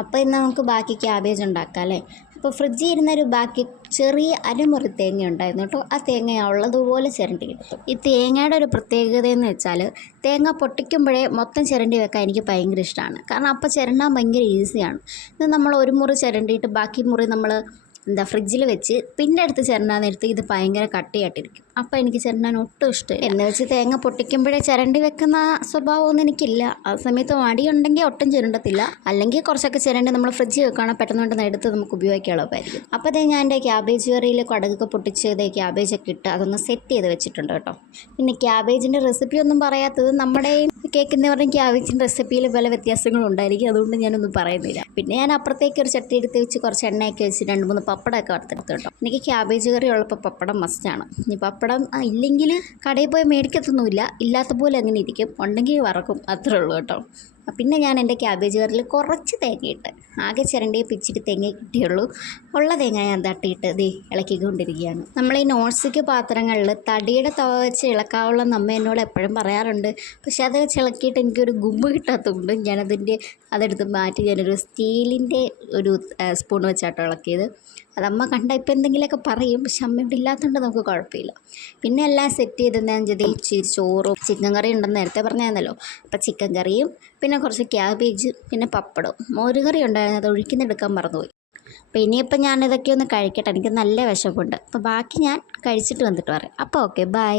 അപ്പോൾ ഇന്ന് നമുക്ക് ബാക്കി ക്യാബേജ് ഉണ്ടാക്കാം അല്ലേ. അപ്പോൾ ഫ്രിഡ്ജിൽ ഇരുന്നൊരു ബാക്കി ചെറിയ അരമുറി തേങ്ങ ഉണ്ടായിരുന്നു കേട്ടോ. ആ തേങ്ങ ഉള്ളതുപോലെ ചിരണ്ടി എടുത്തു. ഈ തേങ്ങയുടെ ഒരു പ്രത്യേകതയെന്ന് വെച്ചാൽ തേങ്ങ പൊട്ടിക്കുമ്പോഴേ മൊത്തം ചിരണ്ടി വെക്കാൻ എനിക്ക് ഭയങ്കര ഇഷ്ടമാണ്. കാരണം അപ്പോൾ ചിരണ്ടാൻ ഭയങ്കര ഈസിയാണ്. ഇത് നമ്മൾ ഒരു മുറി ചിരണ്ടിയിട്ട് ബാക്കി മുറി നമ്മൾ ഫ്രിഡ്ജിൽ വെച്ച് പിന്നെ എടുത്ത് ചിരണ്ടാൻ നേരത്ത് ഇത് ഭയങ്കര കട്ടിയായിട്ടിരിക്കും. അപ്പോൾ എനിക്ക് ചിരണ്ടാൻ ഒട്ടും ഇഷ്ടമില്ല. എന്ന് വെച്ച് തേങ്ങ പൊട്ടിക്കുമ്പോഴേ ചിരണ്ടി വെക്കുന്ന സ്വഭാവമൊന്നും എനിക്കില്ല. ആ സമയത്ത് മടിയുണ്ടെങ്കിൽ ഒട്ടും ചിരണ്ടത്തില്ല. അല്ലെങ്കിൽ കുറച്ചൊക്കെ ചിരണ്ടി നമ്മൾ ഫ്രിഡ്ജിൽ വെക്കുകയാണെങ്കിൽ പെട്ടെന്ന് എടുത്ത് നമുക്ക് ഉപയോഗിക്കാനുള്ളതായിരിക്കും. അപ്പോൾ ഞാൻ എൻ്റെ ക്യാബേജ് കറിയിൽ കടുകൊക്കെ പൊട്ടിച്ചത് ക്യാബേജൊക്കെ ഇട്ട് അതൊന്ന് സെറ്റ് ചെയ്ത് വെച്ചിട്ടുണ്ട് കേട്ടോ. പിന്നെ ക്യാബേജിൻ്റെ റെസിപ്പി ഒന്നും പറയാത്തത് നമ്മുടെ കേൾക്കുന്നവരുടെയും ക്യാബേജിൻ്റെ റെസിപ്പിയിൽ പല വ്യത്യാസങ്ങളുണ്ടായിരിക്കും. അതുകൊണ്ട് ഞാനൊന്നും പറയുന്നില്ല. പിന്നെ ഞാൻ അപ്പുറത്തേക്ക് ഒരു ചട്ടി എടുത്ത് വെച്ച് കുറച്ച് എണ്ണയൊക്കെ വെച്ച് 2-3 പപ്പടമൊക്കെ വറുത്തെടുത്തു കേട്ടോ. എനിക്ക് ക്യാബേജ് കറി ഉള്ളപ്പോൾ പപ്പടം മസ്റ്റാണ്. ഇനി പപ്പടം ഇല്ലെങ്കിൽ കടയിൽ പോയി മേടിക്കത്തൊന്നുമില്ല. ഇല്ലാത്ത പോലെ അങ്ങനെ ഇരിക്കും. ഉണ്ടെങ്കിൽ വറക്കും, അത്രേ ഉള്ളൂ കേട്ടോ. പിന്നെ ഞാൻ എൻ്റെ ക്യാബേജ് കറിയിൽ കുറച്ച് തേങ്ങയിട്ട് ആകെ ചിരണ്ടി പിച്ചിട്ട് തേങ്ങ കിട്ടിയുള്ളൂ. ഉള്ള തേങ്ങ ഞാൻ തട്ടിയിട്ട് ഇളക്കിക്കൊണ്ടിരിക്കുകയാണ്. നമ്മൾ ഈ നോൺ സ്റ്റിക്ക് പാത്രങ്ങളിൽ തടിയുടെ തവ വെച്ച് ഇളക്കാവുള്ള നമ്മ എന്നോട് എപ്പോഴും പറയാറുണ്ട്. പക്ഷെ അത് ഇളക്കിയിട്ട് എനിക്കൊരു ഗുമ്പ് കിട്ടാത്തതുകൊണ്ട് അതെടുത്ത് മാറ്റി ഞാനൊരു സ്റ്റീലിൻ്റെ ഒരു സ്പൂൺ വെച്ചാട്ടോ ഇളക്കിയത്. അതമ്മ കണ്ട ഇപ്പം എന്തെങ്കിലുമൊക്കെ പറയും. പക്ഷെ അമ്മ ഇവിടെ ഇല്ലാത്തതുകൊണ്ട് നമുക്ക് കുഴപ്പമില്ല. പിന്നെ എല്ലാം സെറ്റ് ചെയ്തെന്ന് വെച്ചാൽ ചോറും ചിക്കൻ കറി ഉണ്ടെന്ന് നേരത്തെ പറഞ്ഞായിരുന്നല്ലോ. അപ്പം ചിക്കൻ കറിയും പിന്നെ കുറച്ച് ക്യാബേജ് പിന്നെ പപ്പടവും മോരുകറി ഉണ്ടായിരുന്നു. അത് ഒഴിക്കുന്നെടുക്കാൻ മറന്നുപോയി. അപ്പോൾ ഇനിയിപ്പോൾ ഞാനിതൊക്കെ ഒന്ന് കഴിക്കട്ടെ. എനിക്ക് നല്ല വിശപ്പുണ്ട്. അപ്പോൾ ബാക്കി ഞാൻ കഴിച്ചിട്ട് വന്നിട്ട് പറയാം. അപ്പോൾ ഓക്കെ, ബൈ.